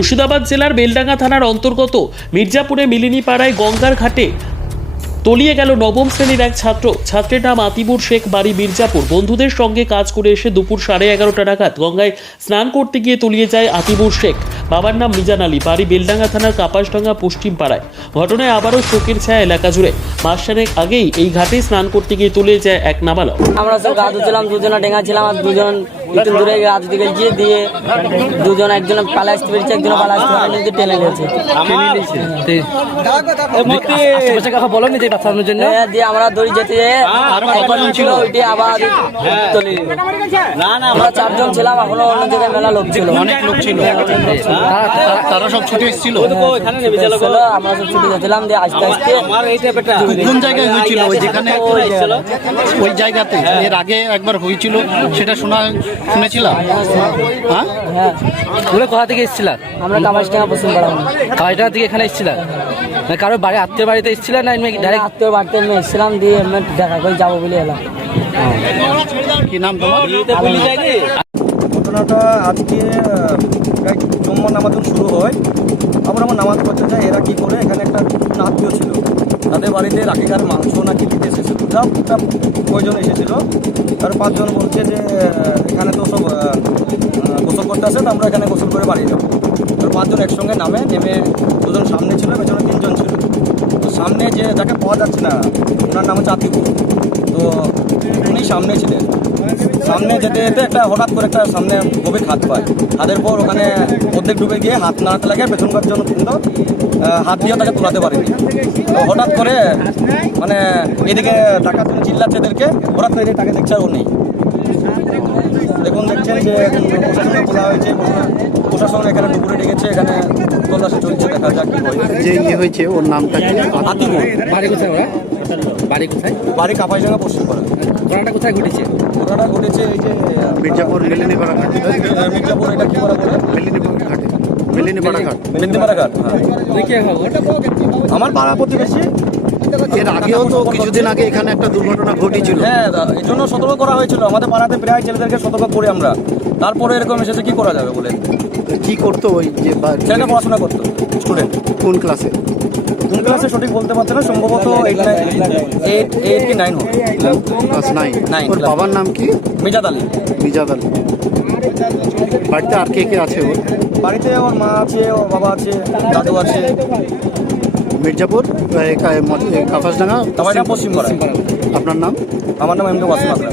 মুর্শিদাবাদ জেলার বেলডাঙ্গা থানার অন্তর্গত মির্জাপুরে মিলিনিপাড়ায় গঙ্গার ঘাটে তলিয়ে গেল নবম শ্রেণীর এক ছাত্রের নাম আতিবুর শেখ, বাড়ি মির্জাপুর। বন্ধুদের সঙ্গে কাজ করে এসে দুপুর 11:30 নাগাদ গঙ্গায় স্নান করতে গিয়ে তলিয়ে যায় আতিবুর শেখ। বাবার নাম মিজান আলী, বাড়ি বেলডাঙ্গা থানার কাপাসডাঙ্গা পশ্চিম পাড়ায়। ঘটনায় আবারও শোকের ছায়া এলাকা জুড়ে। মাসখানেক আগেই এই ঘাটে স্নান করতে গিয়ে তলিয়ে যায় এক নাবালক। আমরা সব গা ধুছিলাম, দুজনে ডেঙ্গা ছিলাম আর দুজন একটু দূরে গা ধুতে গেছি, দিয়ে দুজন একজন পালা আসতে পেরেছে, একজন পালা আসতে পারেনি, টেনে গেছে। বলেনি যে বাঁচানোর জন্য দিয়ে আমরা দড়ি যেতে ছিল ওইটি আবার তলি। আমরা 4 জন ছিলাম, এখনো অন্য জায়গায় মেলা লোক ছিল, অনেক লোক ছিল। তারা সব ছুটে এসেছিল, আমরা সব ছুটে যাচ্ছিলাম। দিয়ে আস্তে আস্তে কোন জায়গায় হয়েছিল? ওই যেখানে ওই জায়গাতে এর আগে একবার হয়েছিল, সেটা শুনেছিলাম। হ্যাঁ, ওরা কোথা থেকে এসেছিলাম? আমরা কাপাসডাঙ্গা পশ্চিম পাড়া, কাপাসডাঙ্গা থেকে এখানে এসেছিলাম। কারো বাড়ি আত্মীয় বাড়িতে এসেছিলেন না ডাইরেক্ট? আত্মীয় বাড়িতে আমি এসেছিলাম, দিয়ে এমনি দেখা করে যাবো বলে এলাম। কি নাম তোমার? ঘটনাটা আজকে প্রায় জুম্মার নামাজ শুরু হয়, আবার আমার নামাজ পড়তে যায়। এরা কী করে, এখানে একটা আত্মীয় ছিল, তাদের বাড়িতে রাখিকার মাংস নাকি দিতে এসেছিল, যা কয়জন এসেছিলো। আর 5 জন বলছে যে এখানে তো সব গোসল করতে আসে, তো আমরা এখানে গোসল করে বাড়ি যাবো। আর 5 জন একসঙ্গে নেমে 2জন সামনে ছিল, পেছনে 3 জন ছিল। তো সামনে যে যাকে পাওয়া যাচ্ছে না, ওনার নাম হচ্ছে আতিবুর, তো উনি সামনে ছিলেন। সামনে যেতে যেতে একটা হঠাৎ করে একটা সামনে গভীর খাত পায়, হাতের পর ওখানে অর্ধেক ডুবে গিয়ে হাত নাড়াতে লাগে, পেছনকার জন্য কিন্তু হাত দিয়েও তাকে তোলাতে পারেনি। তো হঠাৎ করে মানে এদিকে টাকা তুমি চিল্লাচ্ছে এদেরকে, হঠাৎ করে টাকা দেখছে আর ও নেই। দেখুন, দেখছেন যে প্রশাসনে বলা হয়েছে, প্রশাসন এখানে দুপুরে ডেকেছে, এখানে তল্লাশি চলছে, দেখা যাক কি হয়। যে ইয়ে হয়েছে ওর নামটা কি? আতিবুর। বাড়ি কোথায় ওরা? বাড়ি কোথায়? বাড়ি কাপাসডাঙ্গা পশ্চিম পাড়া। ঘটনাটা কোথায় ঘটেছে? ঘটনাটা ঘটেছে এই যে মির্জাপুর মেলিনিপাড়া ঘাট। মির্জাপুর, এটা কি বলা বলে মেলিনিপাড়া ঘাট। মেদিনীপাড়া ঘাট। আমার পাড়া প্রতিবেশী। এর আগেও তো কিছুদিন আগে এখানে একটা দুর্ঘটনা ঘটেছিল। হ্যাঁ, এই জন্য সতর্ক করা হয়েছিল আমাদের পাড়াতে, প্রায় ছেলেদেরকে সতর্ক করি আমরা। তারপরে এরকম এসেছে, কি করা যাবে বলে। কি করতো ওই যে ছেলেটা পড়াশোনা করতো, স্টুডেন্ট। কোন ক্লাসে? কোন ক্লাসে সঠিক বলতে পারছে না, সম্ভবত 8 কি 9 হবে। ক্লাস 9। ওর বাবার নাম কি? মিজাদ আলী। মিজাদ আলী। বাড়িতে আর কে কে আছে ওর? বাড়িতে ওর মা আছে, ওর বাবা আছে, দাদু আছে। মির্জাপুর কাপাসডাঙ্গা পশ্চিম পাড়া। আপনার নাম? আমার নাম এমডি ওয়াসিম আকরাম।